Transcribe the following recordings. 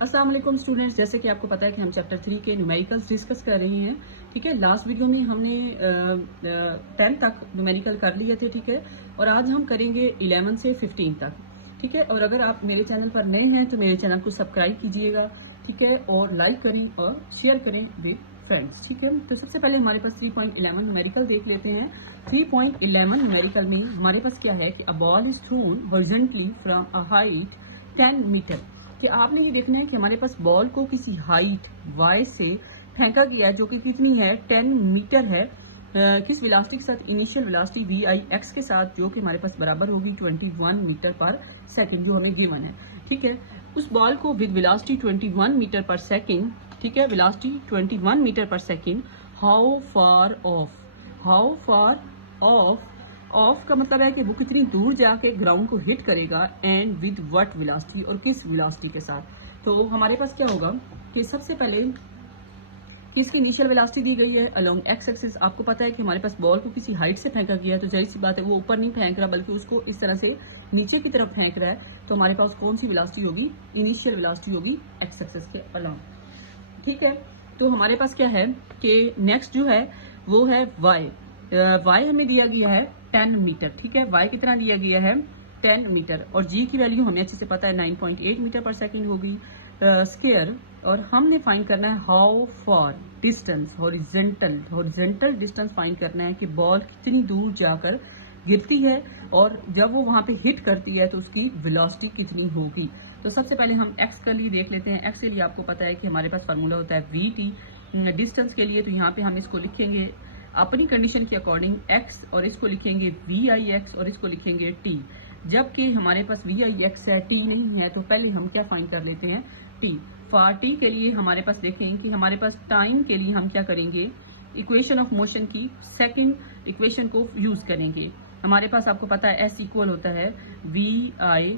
अस्सलाम वालेकुम स्टूडेंट्स, जैसे कि आपको पता है कि हम चैप्टर 3 के न्यूमेरिकल्स डिस्कस कर रहे हैं। ठीक है, लास्ट वीडियो में हमने 10 तक न्यूमेरिकल कर लिए थे। ठीक है, और आज हम करेंगे 11 से 15 तक। ठीक है, और अगर आप मेरे चैनल पर नए हैं तो मेरे चैनल को सब्सक्राइब कीजिएगा। ठीक है, और लाइक करें और शेयर करें विद फ्रेंड्स। ठीक है, तो सबसे पहले हमारे पास 3.11 न्यूमेरिकल देख लेते हैं। 3.11 न्यूमेरिकल में हमारे पास क्या है कि a ball is thrown horizontally from a height 10 metre. कि आपने ये देखना है कि हमारे पास बॉल को किसी हाइट y से फेंका गया है जो कि कितनी है 10 मीटर है। किस वेलोसिटी के साथ? इनिशियल वेलोसिटी vix के साथ, जो कि हमारे पास बराबर होगी 21 मीटर पर सेकंड, जो हमें गिवन है। ठीक है, उस बॉल को विद वेलोसिटी 21 मीटर पर सेकंड, ठीक है, वेलोसिटी 21 मीटर पर सेकंड, हाउ फार ऑफ का मतलब है कि वो कितनी दूर जाके ग्राउंड को हिट करेगा, एंड विद व्हाट वेलोसिटी, और किस वेलोसिटी के साथ। तो हमारे पास क्या होगा कि सबसे पहले किसकी इनिशियल वेलोसिटी दी गई है अलोंग एक्स एक्सिस। आपको पता है कि हमारे पास बॉल को किसी हाइट से फेंका गया है, तो जाहिर सी बात है वो ऊपर नहीं फेंक रहा बल्कि उसको इस तरह से नीचे की तरफ फेंक रहा है। तो हमारे पास कौन सी वेलोसिटी होगी? इनिशियल वेलोसिटी होगी एक्स एक्सिस के अलोंग। ठीक है, तो हमारे पास क्या है कि नेक्स्ट जो है वो है y हमें दिया गया है 10 मीटर। ठीक है, y कितना दिया गया है 10 मीटर, और g की वैल्यू हमें अच्छे से पता है 9.8 मीटर पर सेकंड होगी स्क्वायर। और हमने फाइंड करना है how for distance, horizontal distance find करना है कि बॉल कितनी दूर जाकर गिरती है और जब वो वहां पे हिट करती है तो उसकी वेलोसिटी कितनी होगी। तो सबसे पहले हम x के लिए देख लेते हैं। x के लिए आपको पता है कि हमारे पास फार्मूला होता है vt डिस्टेंस के लिए। तो यहाँ पे हम इसको लिखेंगे अपनी कंडीशन के अकॉर्डिंग x, और इसको लिखेंगे vix, और इसको लिखेंगे t। जबकि हमारे पास vix है, t नहीं है, तो पहले हम क्या फाइंड कर लेते हैं t। फॉर t के लिए हमारे पास देखें कि हमारे पास टाइम के लिए हम क्या करेंगे, इक्वेशन ऑफ मोशन की सेकंड इक्वेशन को यूज करेंगे। हमारे पास आपको पता है s इक्वल होता है vit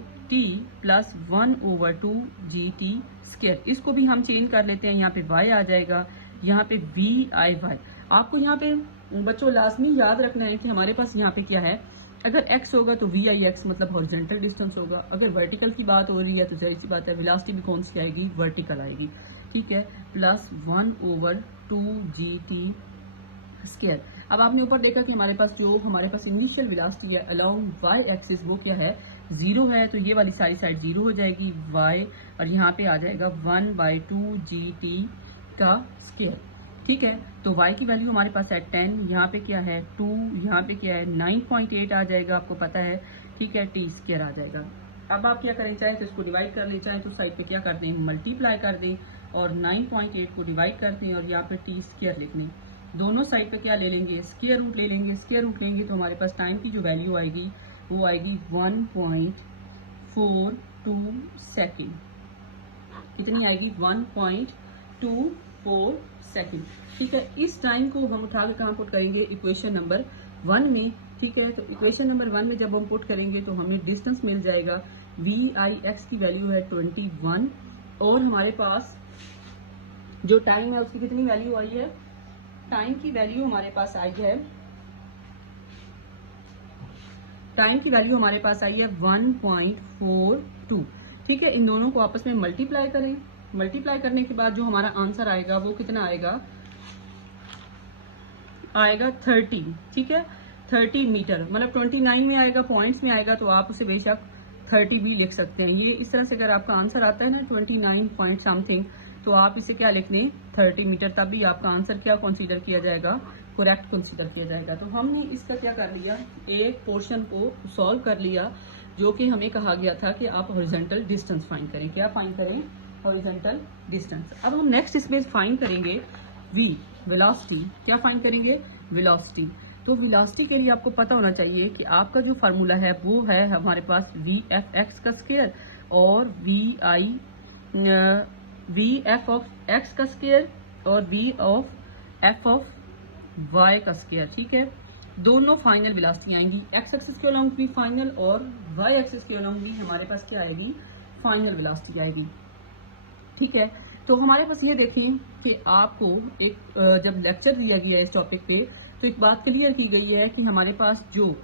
प्लस 1/2 gt स्क्वायर। इसको भी हम चेंज कर लेते हैं, यहाँ पे y आ जाएगा, यहाँ पे viy। आपको यहाँ पे बच्चों लाजमी याद रखना है कि हमारे पास यहाँ पे क्या है, अगर x होगा तो vix मतलब हॉरिजॉन्टल डिस्टेंस होगा। अगर वर्टिकल की बात हो रही है तो जाहिर सी बात है वेलोसिटी भी कौन सी आएगी, वर्टिकल आएगी। ठीक है, प्लस 1/2 gt स्क्वायर। अब आपने ऊपर देखा कि हमारे पास इनिशियल वेलोसिटी है अलोंग y एक्सिस, वो क्या है 0 है, तो ये वाली सारी साइड 0 हो जाएगी y, और यहाँ पे आ जाएगा 1/2 gt का स्क्वायर। ठीक है, तो y की वैल्यू हमारे पास है 10, यहाँ पे क्या है 2, यहाँ पे क्या है 9.8 आ जाएगा, आपको पता है। ठीक है, t स्क्वायर आ जाएगा। अब आप क्या करें, चाहे तो इसको डिवाइड कर लें, चाहे तो साइड पे क्या कर दें मल्टीप्लाई कर दें, और 9.8 को डिवाइड कर दें और यहाँ पे t स्क्वायर लिख लें। दोनों साइड पे क्या ले लेंगे, स्क्वायर रूट ले लेंगे। स्क्वायर रूट लेंगे तो हमारे पास टाइम की जो वैल्यू आएगी वो आएगी 1.42 सेकेंड। कितनी आएगी 1.24 सेकंड। ठीक है, इस टाइम को हम उठा के कहाँ पुट करेंगे, इक्वेशन नंबर 1 में। ठीक है, तो इक्वेशन नंबर 1 में जब हम पुट करेंगे तो हमें डिस्टेंस मिल जाएगा vix की वैल्यू है 21, और हमारे पास जो टाइम है उसकी कितनी वैल्यू आई है, टाइम की वैल्यू हमारे पास आई है 1.42। ठीक है, इन दोनों को आपस में मल्टीप्लाई करें। मल्टीप्लाई करने के बाद जो हमारा आंसर आएगा वो कितना आएगा 30। ठीक है, 30 मीटर मतलब 29 में आएगा, पॉइंट्स में आएगा, तो आप उसे बेशक 30 भी लिख सकते हैं। ये इस तरह से अगर आपका आंसर आता है ना 29 पॉइंट समथिंग, तो आप इसे क्या लिख लें 30 मीटर, तब भी आपका आंसर क्या कंसीडर किया जाएगा, करेक्ट कंसीडर किया जाएगा। तो हमने इसका क्या कर लिया, एक पोर्शन को सॉल्व कर लिया, जो कि हमें कहा गया था कि आप हॉरिजॉन्टल डिस्टेंस फाइंड करें। क्या फाइंड करें, हॉरिजॉन्टल डिस्टेंस। अब हम नेक्स्ट इसमें फाइंड करेंगे वेलोसिटी। क्या फाइंड करेंगे, वेलोसिटी। तो वेलोसिटी के लिए आपको पता होना चाहिए कि आपका जो फार्मूला है वो है हमारे पास vfx का स्क्वायर और vf ऑफ x का स्क्वायर और v of f of y का स्क्वायर। ठीक है, दोनों फाइनल वेलोसिटी आएंगी, x एक्सिस के अलोंग भी फाइनल और y एक्सिस के अलोंग भी हमारे पास क्या आएगी, फाइनल वेलोसिटी आएगी। ठीक है, तो हमारे पास ये देखें कि आपको एक जब लेक्चर दिया गया है इस टॉपिक पे, तो एक बात क्लियर की गई है कि हमारे पास जो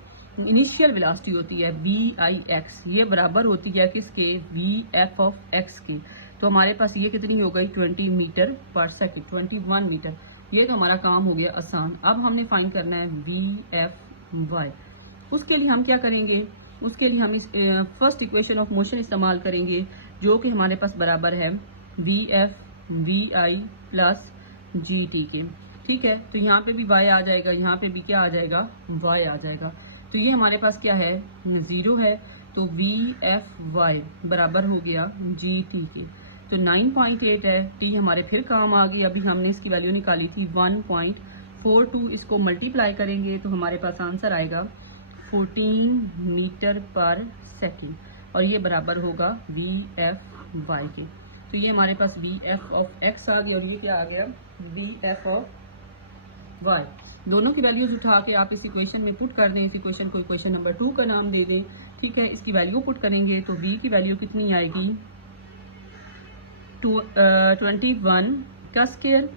इनिशियल वेलोसिटी होती है VIX, ये बराबर होती है किसके, VF ऑफ X के। तो हमारे पास ये कितनी हो गई 20 मीटर पर सेकेंड, 21 मीटर। ये तो हमारा काम हो गया आसान। अब हमने फाइंड करना है VFY। उसके लिए हम क्या करेंगे, उसके लिए हम इस फर्स्ट इक्वेशन ऑफ मोशन इस्तेमाल करेंगे जो कि हमारे पास बराबर है VFVI प्लस GT के। ठीक है, तो यहाँ पे भी y आ जाएगा, यहाँ पे भी क्या आ जाएगा, y आ जाएगा। तो ये हमारे पास क्या है, 0 है। तो VFY बराबर हो गया GT के। तो 9.8 है, T हमारे फिर काम आ गई। अभी हमने इसकी वैल्यू निकाली थी 1.42, इसको मल्टीप्लाई करेंगे तो हमारे पास आंसर आएगा 14 मीटर पर सेकेंड, और ये बराबर होगा VFY के। तो ये हमारे पास VF ऑफ X आ गया और ये क्या आ गया, VF ऑफ Y। दोनों की वैल्यूज उठा के आप इस इक्वेशन में पुट कर दें। इस इक्वेशन को इक्वेशन नंबर 2 का नाम दे दें। ठीक है, इसकी वैल्यू पुट करेंगे तो V की वैल्यू कितनी आएगी, 21 का स्क्वायर,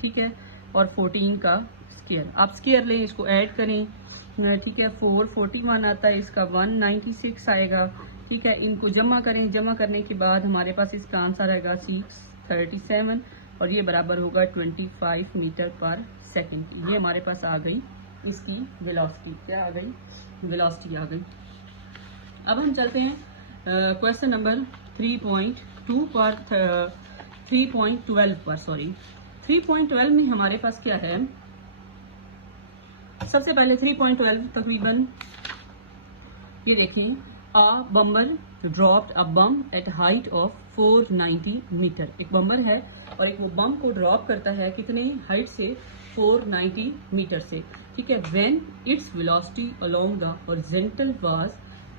ठीक है, और 14 का स्क्वायर। आप स्क्वायर लें, इसको ऐड करें। ठीक है, 441 आता है, इसका 196 आएगा। ठीक है, इनको जमा करें, जमा करने के बाद हमारे पास इसका आंसर आएगा 637, और ये बराबर होगा 25 मीटर पर सेकेंड की। ये हमारे पास आ गई इसकी वेलोसिटी, क्या आ गई, वेलोसिटी आ गई। अब हम चलते हैं क्वेश्चन नंबर 3.2 पर 3.12 पर, सॉरी 3.12 में हमारे पास क्या है। सबसे पहले 3.12 तकरीबन ये देखें, a bomber dropped a bomb at height of 490 metre. एक बम्बर है और एक वो बम को ड्रॉप करता है कितने हाइट से, 490 मीटर से। ठीक है, when its velocity along the horizontal was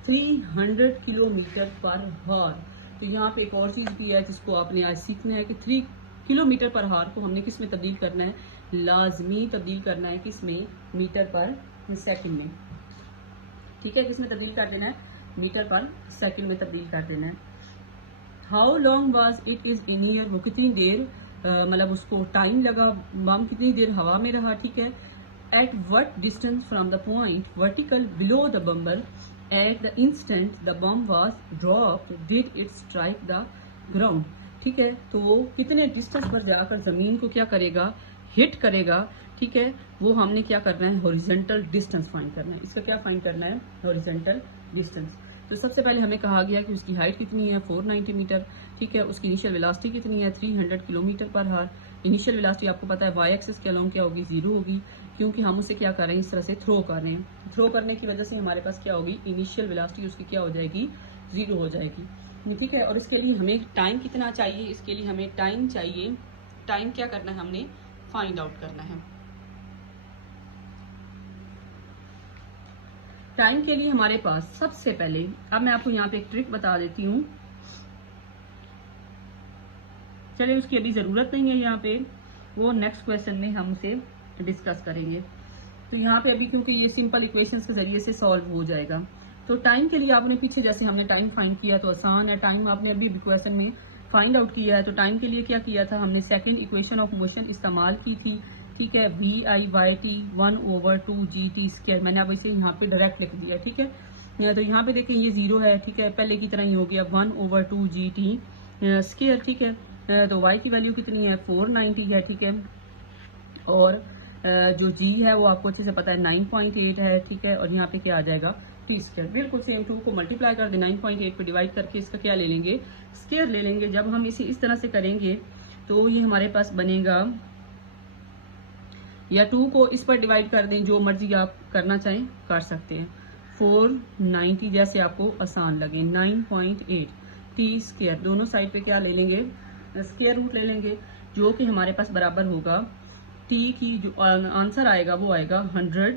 300 kilometre पर हावर। तो यहाँ पे एक और चीज भी है जिसको आपने आज सीखना है कि 3 किलोमीटर पर हावर को हमने किस में तब्दील करना है, लाजमी तब्दील करना है किस में, मीटर पर सेकंड में। ठीक है, किस में तब्दील कर देना है, मीटर पर सेकंड में तब्दील कर देना है। How long was it is in year, वो कितनी देर मतलब उसको टाइम लगा, बम कितनी देर हवा में रहा। ठीक है, at what distance from the point vertical below the बम्बर at the instant the bomb was dropped did it strike the ground. ठीक है, तो कितने डिस्टेंस पर जाकर जमीन को क्या करेगा, हिट करेगा। ठीक है, वो हमने क्या करना है, हॉरिजॉन्टल डिस्टेंस फाइंड करना है। इसका क्या फाइंड करना है, हॉरिजॉन्टल डिस्टेंस। तो सबसे पहले हमें कहा गया कि उसकी हाइट कितनी है, 490 मीटर। ठीक है, उसकी इनिशियल वेलोसिटी कितनी है, 300 किलोमीटर पर हावर। इनिशियल वेलोसिटी आपको पता है वाई एक्सिस के अलोंग क्या होगी, 0 होगी, क्योंकि हम उसे क्या कर रहे हैं, इस तरह से थ्रो कर रहे हैं। थ्रो करने की वजह से हमारे पास क्या होगी, इनिशियल वेलोसिटी उसकी क्या हो जाएगी, 0 हो जाएगी। ठीक है, और इसके लिए हमें टाइम कितना चाहिए, इसके लिए हमें टाइम चाहिए। टाइम क्या करना है, हमने फाइंड आउट करना है। टाइम के लिए हमारे पास सबसे पहले, अब मैं आपको यहाँ पे एक ट्रिक बता देती हूँ। चलिए, उसकी अभी जरूरत नहीं है यहाँ पे, वो नेक्स्ट क्वेश्चन में हम उसे डिस्कस करेंगे। तो यहाँ पे अभी क्योंकि ये सिंपल इक्वेशंस के जरिए से सॉल्व हो जाएगा। तो टाइम के लिए आपने पीछे जैसे हमने टाइम फाइंड किया तो आसान है। टाइम आपने अभी क्वेश्चन में फाइंड आउट किया है। तो टाइम के लिए क्या किया था, हमने सेकेंड इक्वेशन ऑफ मोशन इस्तेमाल की थी। ठीक है, VIYT 1/2 GT स्क्वायर, मैंने अब इसे यहाँ पे डायरेक्ट लिख दिया। ठीक है, तो यहाँ पे देखें ये 0 है। ठीक है, पहले की तरह ही हो गया 1/2 GT स्क्वायर। ठीक है, तो y की वैल्यू कितनी है, 490 है। ठीक है, और जो g है वो आपको अच्छे से पता है 9.8 है। ठीक है, और यहाँ पे क्या आ जाएगा, t स्क्वायर। बिल्कुल सेम, 2 को मल्टीप्लाई कर दे, 9.8 पे डिवाइड करके इसका क्या ले लेंगे, स्क्वायर ले लेंगे। जब हम इसे इस तरह से करेंगे तो ये हमारे पास बनेगा, या 2 को इस पर डिवाइड कर दें, जो मर्जी आप करना चाहें कर सकते हैं। 490 जैसे आपको आसान लगे, 9.8 t स्क्वायर, दोनों साइड पे क्या ले लेंगे, स्क्वायर रूट ले लेंगे, जो कि हमारे पास बराबर होगा t की जो आंसर आएगा वो आएगा 100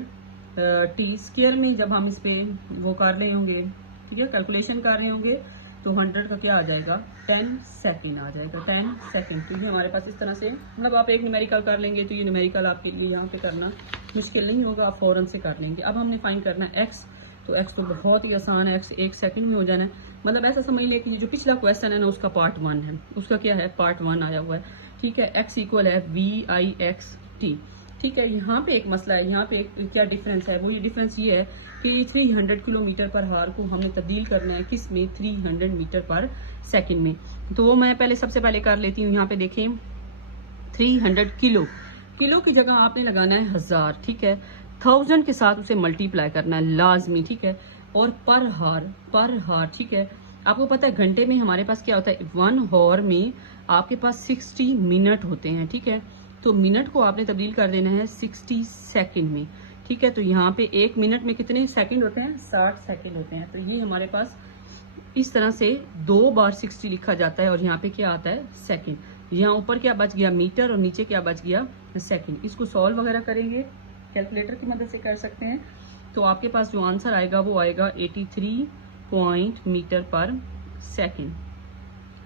t स्क्वायर में। जब हम इस पे वो कर रहे होंगे, ठीक है, कैलकुलेशन कर रहे होंगे, तो 100 का क्या आ जाएगा, 10 सेकेंड आ जाएगा, 10 सेकेंड। तो ये हमारे पास इस तरह से, मतलब आप एक न्यूमेरिकल कर लेंगे तो ये न्यूमेरिकल आपके लिए यहाँ पे करना मुश्किल नहीं होगा, आप फौरन से कर लेंगे। अब हमने फाइंड करना है x, तो x तो बहुत ही आसान है, x 1 सेकंड में हो जाना है। मतलब ऐसा समझ ले कि जो पिछला क्वेश्चन है ना, उसका पार्ट 1 है, उसका क्या है, पार्ट 1 आया हुआ है। ठीक है, x इक्वल है VIXT। ठीक है, यहाँ पे एक मसला है, यहाँ पे क्या डिफरेंस है, वो ये डिफरेंस ये है कि 300 किलोमीटर पर हार को हमने तब्दील करना है किस में, 300 मीटर पर सेकंड में। तो वो मैं पहले सबसे पहले कर लेती हूँ। यहाँ पे देखें 300 किलो की जगह आपने लगाना है 1000, ठीक है। 1000 के साथ उसे मल्टीप्लाई करना है लाजमी, ठीक है। और पर हार, ठीक है। आपको पता है घंटे में हमारे पास क्या होता है, 1 हॉर में आपके पास 60 मिनट होते हैं, ठीक है। तो मिनट को आपने तब्दील कर देना है 60 सेकंड में, ठीक है। तो यहाँ पे 1 मिनट में कितने सेकंड होते हैं, 60 सेकंड होते हैं। तो ये हमारे पास इस तरह से 2 बार 60 लिखा जाता है और यहाँ पे क्या आता है, सेकंड। यहाँ ऊपर क्या बच गया, मीटर, और नीचे क्या बच गया, सेकंड। इसको सॉल्व वगैरह करेंगे, कैलकुलेटर की मदद से कर सकते हैं। तो आपके पास जो आंसर आएगा वो आएगा 83 मीटर पर सेकंड।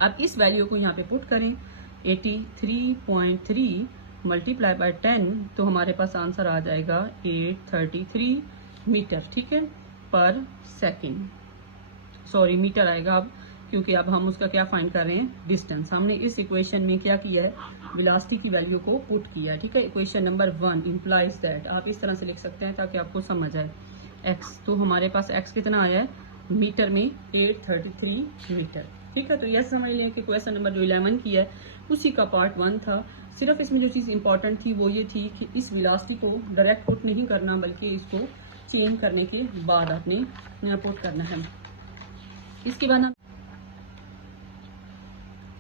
अब इस वैल्यू को यहाँ पे पुट करें, 83.3 मल्टीप्लाई बाय 10, तो हमारे पास आंसर आ जाएगा 833 मीटर, ठीक है, पर सेकंड। सॉरी, मीटर आएगा अब, क्योंकि अब हम उसका क्या फाइंड कर रहे हैं, डिस्टेंस। हमने इस इक्वेशन में क्या किया है, वेलोसिटी की वैल्यू को पुट किया है, ठीक है। इक्वेशन नंबर 1 इंप्लाइज दैट, आप इस तरह से लिख सकते हैं ताकि आपको समझ आए। x, तो हमारे पास x कितना आया है मीटर में, 833 मीटर, ठीक है। तो यह समझ लें कि क्वेश्चन नंबर जो 11 किया है उसी का पार्ट 1 था। सिर्फ इसमें जो चीज़ इंपॉर्टेंट थी वो ये थी कि इस वेलोसिटी को डायरेक्ट पुट नहीं करना, बल्कि इसको चेंज करने के बाद आपने पुट करना है। इसके बाद हम,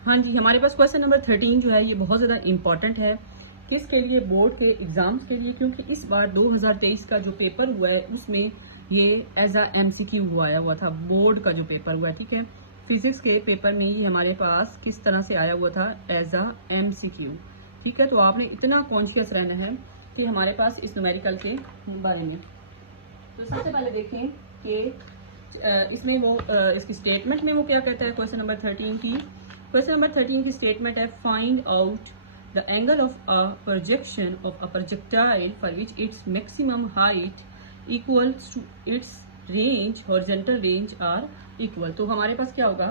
हाँ जी, हमारे पास क्वेश्चन नंबर 13 जो है ये बहुत ज़्यादा इंपॉर्टेंट है। किसके लिए, बोर्ड के एग्जाम्स के लिए, क्योंकि इस बार 2023 का जो पेपर हुआ है उसमें ये एज अ MCQ हुआ था, बोर्ड का जो पेपर हुआ है, ठीक है। फिजिक्स के पेपर में ही हमारे पास किस तरह से आया हुआ था, एज अ MCQ, ठीक है। तो आपने इतना कॉन्शियस रहना है कि हमारे पास इस न्यूमेरिकल के बारे में। तो सबसे पहले देखें कि इसमें वो इसकी स्टेटमेंट में वो क्या कहता है, क्वेश्चन नंबर 13 की। क्वेश्चन नंबर 13 की स्टेटमेंट है, find out the angle of a projection of a projectile for which its maximum height equals to its range, horizontal range are equal. तो हमारे पास क्या होगा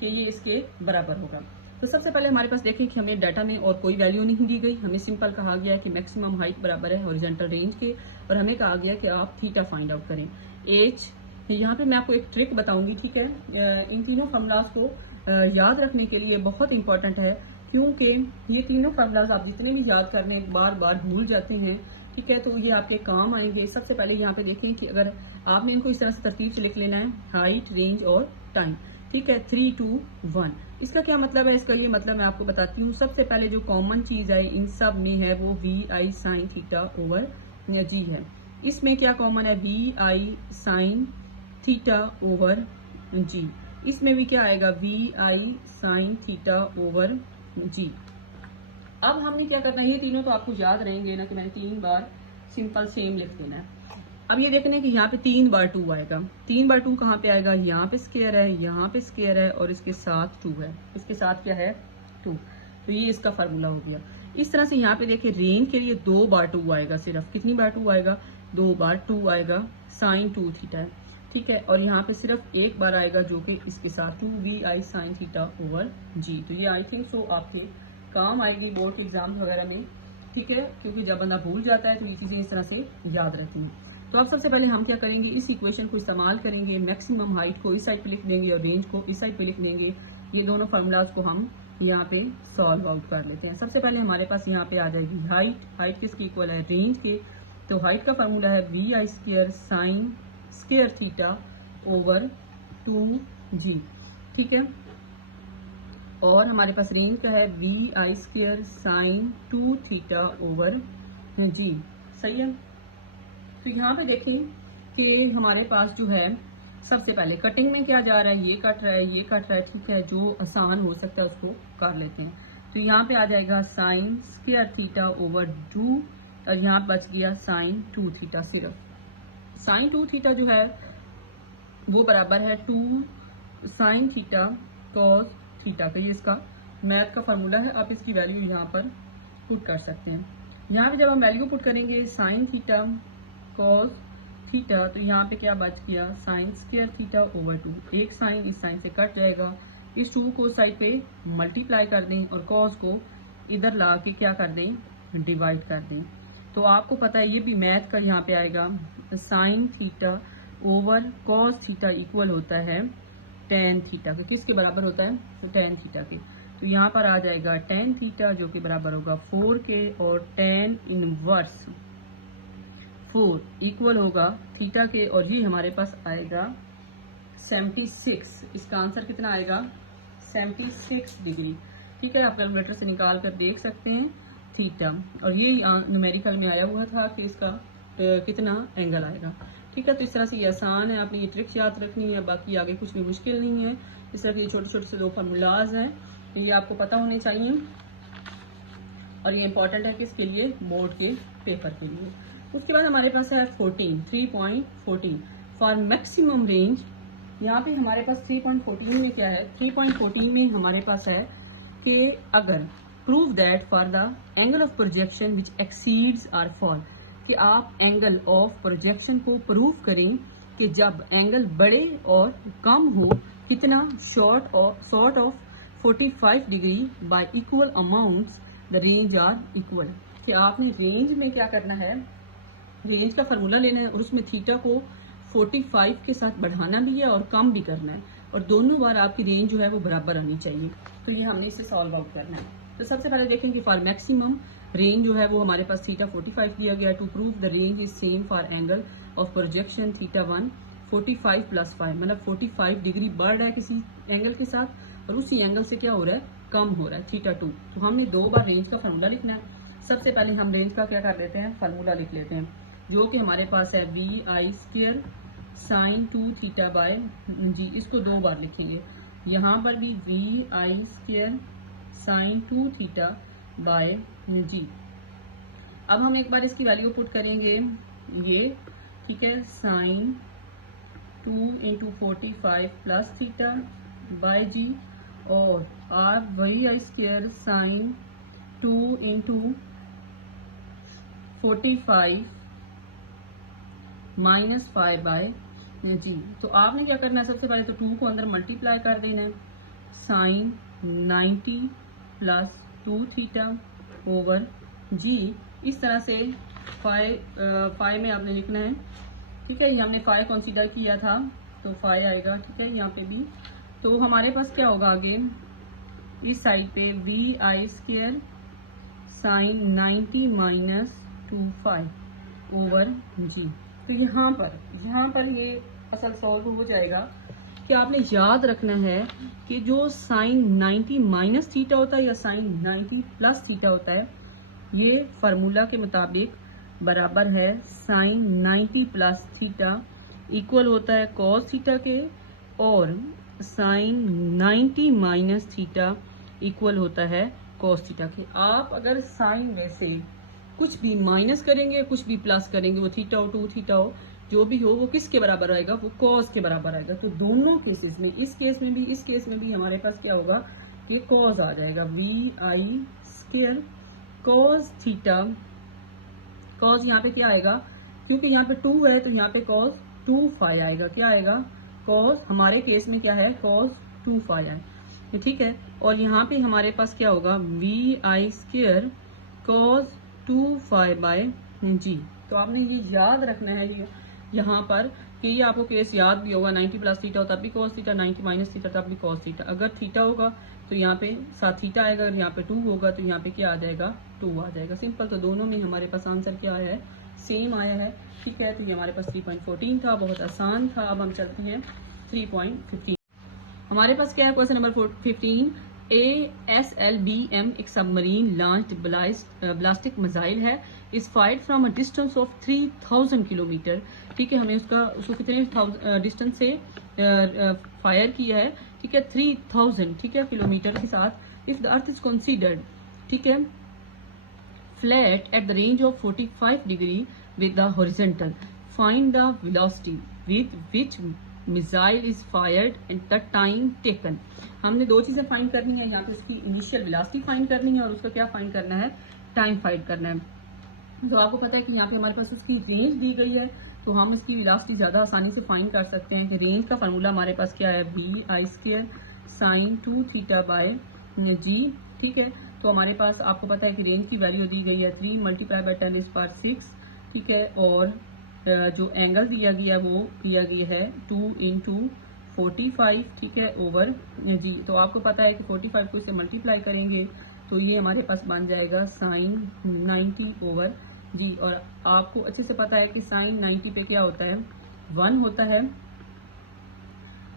कि ये इसके बराबर होगा। तो सबसे पहले हमारे पास देखें कि हमें डाटा में और कोई वैल्यू नहीं दी गई, हमें सिंपल कहा गया है कि मैक्सिमम हाइट बराबर है हॉरिजॉन्टल रेंज के, और हमें कहा गया कि आप थीटा फाइंड आउट करें। एच, यहाँ पे मैं आपको एक ट्रिक बताऊंगी, ठीक है। इन तीनों फॉर्मूलाज को याद रखने के लिए बहुत इंपॉर्टेंट है, क्योंकि ये तीनों फॉर्मूलाज आप जितने भी याद करने बार बार भूल जाते हैं, ठीक है, तो ये आपके काम आएंगे। सबसे पहले यहाँ पे देखें कि अगर आपने इनको इस तरह से तरतीब से लिख लेना है, हाइट, रेंज और टाइम, ठीक है, 3, 2, 1। इसका क्या मतलब है, इसका ये मतलब मैं आपको बताती हूँ। सबसे पहले जो कॉमन चीज है इन सब में है वो VI sine theta over G है। इसमें क्या कॉमन है, VI sine theta over G। इसमें भी क्या आएगा, VI sine theta over G। अब हमने क्या करना है, ये तीनों तो आपको याद रहेंगे ना कि मैंने 3 बार सिंपल सेम लिख देना है। अब ये देखने कि यहाँ पे 3 बार 2 आएगा, 3 बार 2 कहाँ पे आएगा, यहाँ पे स्क्वायर है, यहाँ पे स्क्वायर है, और इसके साथ 2 है, इसके साथ क्या है 2। तो ये इसका फार्मूला हो गया। इस तरह से यहाँ पे देखिए रेंज के लिए 2 बार 2 आएगा, सिर्फ कितनी बार 2 आएगा, 2 बार 2 आएगा, साइन 2 थीटा है, ठीक है। और यहाँ पे सिर्फ 1 बार आएगा जो कि इसके साथ 2VI sine theta over G। तो ये आई थिंक सो आपके काम आएगी बोर्ड के एग्जाम वगैरह में, ठीक है, क्योंकि जब बंदा भूल जाता है तो ये चीजें इस तरह से याद रहती हैं। तो अब सबसे पहले हम क्या करेंगे, इस इक्वेशन को इस्तेमाल करेंगे, मैक्सिमम हाइट को इस साइड पे लिख देंगे और रेंज को इस साइड पे लिख देंगे। ये दोनों फार्मूलाज को हम यहाँ पे सॉल्व आउट कर लेते हैं। सबसे पहले हमारे पास यहाँ पे आ जाएगी हाइट, हाइट किसकी इक्वल है, रेंज के। तो हाइट का फार्मूला है VI square sine square theta over 2G, ठीक है। और हमारे पास रेंज का है VI square sine 2 theta over G, सही है। तो यहाँ पे देखें कि हमारे पास जो है सबसे पहले कटिंग में क्या जा रहा है, ये कट रहा है, ये कट रहा है, ठीक है। जो आसान हो सकता है उसको कर लेते हैं। तो यहाँ पे आ जाएगा साइन स्क्वायर थीटा ओवर 2, और यहाँ बच गया साइन 2 थीटा। सिर्फ साइन 2 थीटा जो है वो बराबर है 2 साइन थीटा कॉस थीटा का। ये इसका मैथ का फार्मूला है, आप इसकी वैल्यू यहाँ पर पुट कर सकते हैं। यहाँ पे जब हम वैल्यू पुट करेंगे साइन थीटा कॉस थीटा, तो यहाँ पे क्या बच गया, साइन स्क्वायर थीटा ओवर 2। एक साइन इस साइन से कट जाएगा, इस 2 को साइड पे मल्टीप्लाई कर दें और कॉस को इधर ला के क्या कर दें, डिवाइड कर दें। तो आपको पता है ये भी मैथ का यहाँ पे आएगा sine theta over cos theta equal होता है टेन थीटा के। किसके बराबर होता है? तो टेन थीटा के। तो यहाँ पर आ जाएगा टेन थीटा जो कि बराबर होगा 4 के, और टेन इनवर्स 4 इक्वल होगा थीटा के, और ये हमारे पास आएगा 76। इसका आंसर कितना आएगा? 76 डिग्री। ठीक है, आप कैलकुलेटर से निकाल कर देख सकते हैं थीटा, और ये न्यूमेरिकल में आया हुआ था कि इसका कितना एंगल आएगा। ठीक है, तो इस तरह से ये आसान है, आपने ये ट्रिक्स याद रखनी है, बाकी आगे कुछ भी मुश्किल नहीं है। इस तरह के छोटे छोटे से 2 फार्मूलाज हैं, ये आपको पता होने चाहिए, और ये इंपॉर्टेंट है किसके लिए? बोर्ड के पेपर के लिए। उसके बाद हमारे पास है 3.14 फॉर मैक्सिमम रेंज। यहाँ पे हमारे पास 3.14 में क्या है? 3.14 में हमारे पास है कि अगर prove that for the angle of projection which exceeds are fall, कि आप एंगल ऑफ प्रोजेक्शन को प्रूव करें कि जब एंगल बड़े और कम हो, कितना? Short of 45 degree by equal amounts the range are equal. कि आपने रेंज में क्या करना है? रेंज का फार्मूला लेना है, और उसमें थीटा को 45 के साथ बढ़ाना भी है और कम भी करना है, और दोनों बार आपकी रेंज जो है वो बराबर आनी चाहिए। तो ये हमने इसे सॉल्व आउट करना है। तो सबसे पहले देखेंगे फॉर मैक्सिमम रेंज जो है वो हमारे पास थीटा 45 दिया गया है। To prove the range is same for angle of projection theta 1 45 + 5, मतलब 45 डिग्री बढ़ रहा है किसी एंगल के साथ, और उसी एंगल से क्या हो रहा है? कम हो रहा है थीटा 2। तो हमने 2 बार रेंज का फार्मूला लिखना है। सबसे पहले हम रेंज का क्या कर लेते हैं? फार्मूला लिख लेते हैं, जो कि हमारे पास है vi² sin 2 थीटा बाय जी। इसको 2 बार लिखेंगे, यहाँ पर भी vi² sin 2 थीटा बाय जी। अब हम एक बार इसकी वैल्यू पुट करेंगे ये, ठीक है, sin 2 × 45 प्लस थीटा बाय जी, और आप vi² sin 2 × 45 -5 बाय जी। तो आपने क्या करना है? सबसे पहले तो 2 को अंदर मल्टीप्लाई कर देना है, साइन 90 + 2 थीटा ओवर जी। इस तरह से 5 में आपने लिखना है। ठीक है, ये हमने 5 कंसीडर किया था, तो 5 आएगा। ठीक है, यहाँ पे भी। तो हमारे पास क्या होगा आगे? इस साइड पे vi² sin 90 - 25 ओवर जी। तो यहाँ पर ये असल सॉल्व हो जाएगा कि आपने याद रखना है कि जो साइन 90 - थीटा होता है या साइन 90 + थीटा होता है, ये फार्मूला के मुताबिक बराबर है साइन 90 + थीटा इक्वल होता है कॉस थीटा के, और साइन 90 - थीटा इक्वल होता है कॉस थीटा के। आप अगर साइन में से कुछ भी माइनस करेंगे, कुछ भी प्लस करेंगे, वो थीटा हो 2 थीटा हो, जो भी हो, वो किसके बराबर आएगा? वो कॉस के बराबर आएगा। तो दोनों केसेस में, इस केस में भी, इस केस में भी हमारे पास क्या होगा कि कॉस आ जाएगा, vi² कॉस थीटा। कॉस यहाँ पे क्या आएगा? क्योंकि यहाँ पे 2 है, तो यहाँ पे कॉस 2 आएगा। क्या आएगा? कॉस, हमारे केस में क्या है? कॉस 2 आए। ठीक है, और यहाँ पे हमारे पास क्या होगा? vi² कॉस 2 बाय जी। तो आपने ये याद रखना है यहाँ पर कि ये आपको केस याद भी होगा, 90 + थीटा हो तब भी कॉस थीटा, 90 - थीटा तब भी कॉस थीटा। अगर थीटा होगा तो यहाँ पे साथ थीटा आएगा, अगर यहाँ पे 2 होगा तो यहाँ पे क्या आ जाएगा? 2 आ जाएगा। सिंपल। तो दोनों में हमारे पास आंसर क्या आया है? सेम आया है। ठीक है, तो ये हमारे पास 3.14 था, बहुत आसान था। अब हम चलते हैं 3.15। हमारे पास क्या है? Question number 15। ASLBM एक सबमरीन लॉन्च्ड ब्लास्टिक मिसाइल है, is fired from a distance of 3000 kilometre. ठीक है, हमें उसको कितने डिस्टेंस से फायर किया है? ठीक है, 3000, ठीक है, किलोमीटर के साथ। If the earth is considered, ठीक है, flat at the range of 45 degree with the horizontal, find the velocity with which missile is fired and the time taken. हमने 2 चीजें फाइंड करनी है, यहाँ पे उसकी इनिशियल वेलोसिटी फाइंड करनी है, और उसका क्या फाइंड करना है? टाइम फाइंड करना है। तो आपको पता है कि यहाँ पे हमारे पास उसकी रेंज दी गई है, तो हम इसकी वेलोसिटी ज्यादा आसानी से फाइंड कर सकते हैं। कि रेंज का फार्मूला हमारे पास क्या है? vi² sin 2 थीटा बाय जी। ठीक है, तो हमारे पास आपको पता है कि रेंज की वैल्यू दी गई है 3 मल्टीप्लाई बाय 10⁻6, ठीक है। और जो एंगल दिया गया वो दिया गया है 2 इंटू 45, ठीक है, ओवर जी। तो आपको पता है कि 45 को इससे मल्टीप्लाई करेंगे तो ये हमारे पास बन जाएगा साइन 90 ओवर जी। और आपको अच्छे से पता है कि साइन 90 पे क्या होता है, 1 होता है।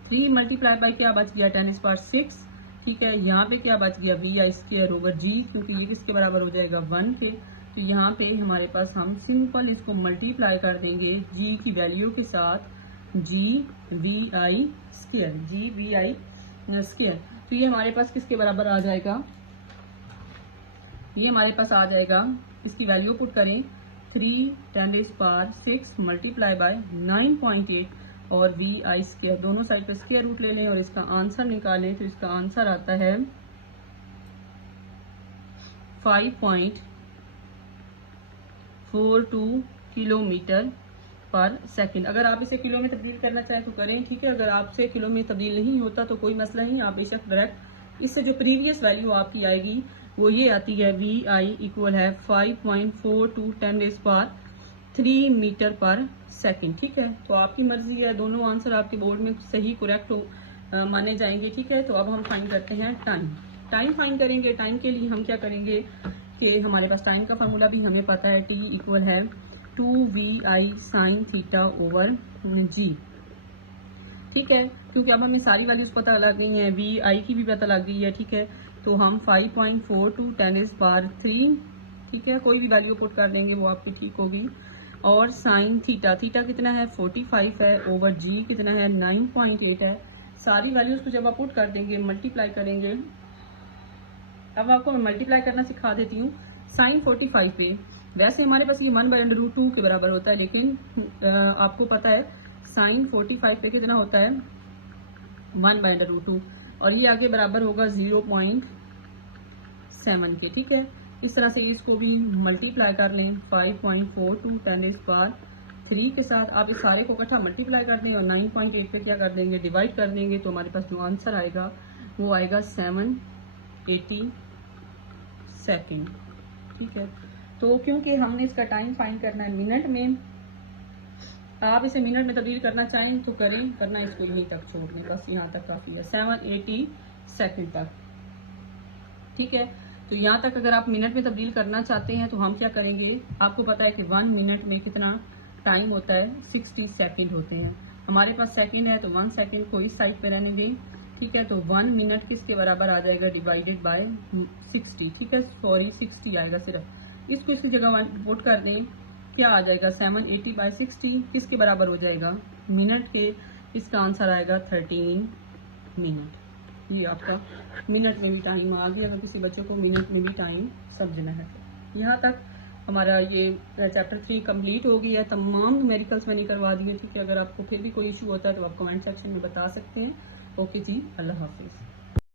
3 मल्टीप्लाई बाय क्या बच गया 10⁻6, ठीक है। यहाँ पे क्या बच गया vi² ओवर जी, क्योंकि ये किसके बराबर हो जाएगा 1 के। तो यहाँ पे हमारे पास हम सिंपल इसको मल्टीप्लाई कर देंगे g की वैल्यू के साथ, GVI²। तो ये हमारे पास किसके बराबर आ जाएगा, ये हमारे पास आ जाएगा, इसकी वैल्यू पुट करें 3 10⁻6 मल्टीप्लाई बाय 9.8 और vi², दोनों साइड पे स्क्वायर रूट ले लें और इसका आंसर निकालें। तो इसका आंसर आता है 5.42 किलोमीटर पर सेकंड। अगर आप इसे किलो में तब्दील करना चाहें तो करें, ठीक है। अगर आपसे किलो में तब्दील नहीं होता तो कोई मसला नहीं, आप बेशक डायरेक्ट इससे जो प्रीवियस वैल्यू आपकी आएगी वो ये आती है VI इक्वल है 5.42 10⁻3 मीटर पर सेकंड, ठीक है। तो आपकी मर्जी है, दोनों आंसर आपके बोर्ड में सही करेक्ट माने जाएंगे, ठीक है। तो अब हम फाइंड करते हैं टाइम फाइंड करेंगे। टाइम के लिए हम क्या करेंगे कि हमारे पास टाइम का फार्मूला भी हमें पता है, T इक्वल है 2VI sin theta over G, ठीक है। क्योंकि अब हमें सारी वैल्यूज पता लग गई हैं, VI की भी पता लग गई है, ठीक है। तो हम 5.42 10⁻3, ठीक है, कोई भी वैल्यू पुट कर देंगे वो आपकी ठीक होगी। और साइन थीटा कितना है 45 है, ओवर जी कितना है 9.8 है। सारी वैल्यूज को जब आप पुट कर देंगे, मल्टीप्लाई करेंगे। अब आपको मैं मल्टीप्लाई करना सिखा देती हूँ। साइन 45 पे वैसे हमारे पास ये 1/√2 के बराबर होता है, लेकिन आपको पता है साइन 45 पे कितना होता है 1/√2, और ये आगे बराबर होगा 0.7 के, ठीक है। इस तरह से इसको भी मल्टीप्लाई कर लें 5.42 10⁻3 के साथ। आप इस सारे को इकट्ठा मल्टीप्लाई कर दें और 9.8 पे क्या कर देंगे, डिवाइड कर देंगे। तो हमारे पास जो आंसर आएगा वो आएगा 780 सेकेंड, ठीक है। तो क्योंकि हमने इसका टाइम फाइंड करना है मिनट में, आप इसे मिनट में तब्दील करना चाहें तो करें, करना इसको यहीं तक छोड़ दें, बस यहाँ तक काफी है, 780 सेकेंड तक, ठीक है। तो यहाँ तक अगर आप मिनट में तब्दील करना चाहते हैं तो हम क्या करेंगे, आपको पता है कि 1 मिनट में कितना टाइम होता है, 60 सेकेंड होते हैं। हमारे पास सेकेंड है तो 1 सेकेंड को इस साइड पे रहने दें, ठीक है। तो 1 मिनट किसके बराबर आ जाएगा, डिवाइडेड बाय 60, ठीक है, सॉरी 60 आएगा सिर्फ। इसको इसकी जगह पुट कर दें, क्या आ जाएगा 780/60 किसके बराबर हो जाएगा, मिनट के। इसका आंसर आएगा 13 मिनट। ये आपका मिनट में भी टाइम आ गया, अगर किसी बच्चे को मिनट में भी टाइम समझना है। यहाँ तक हमारा ये चैप्टर 3 कंप्लीट हो गया है। तमाम न्यूमेरिकल्स मैंने करवा दिए, ठीक है। अगर आपको फिर भी कोई इशू होता है तो आप कमेंट सेक्शन में बता सकते हैं। ओके जी, अल्लाह हाफिज़।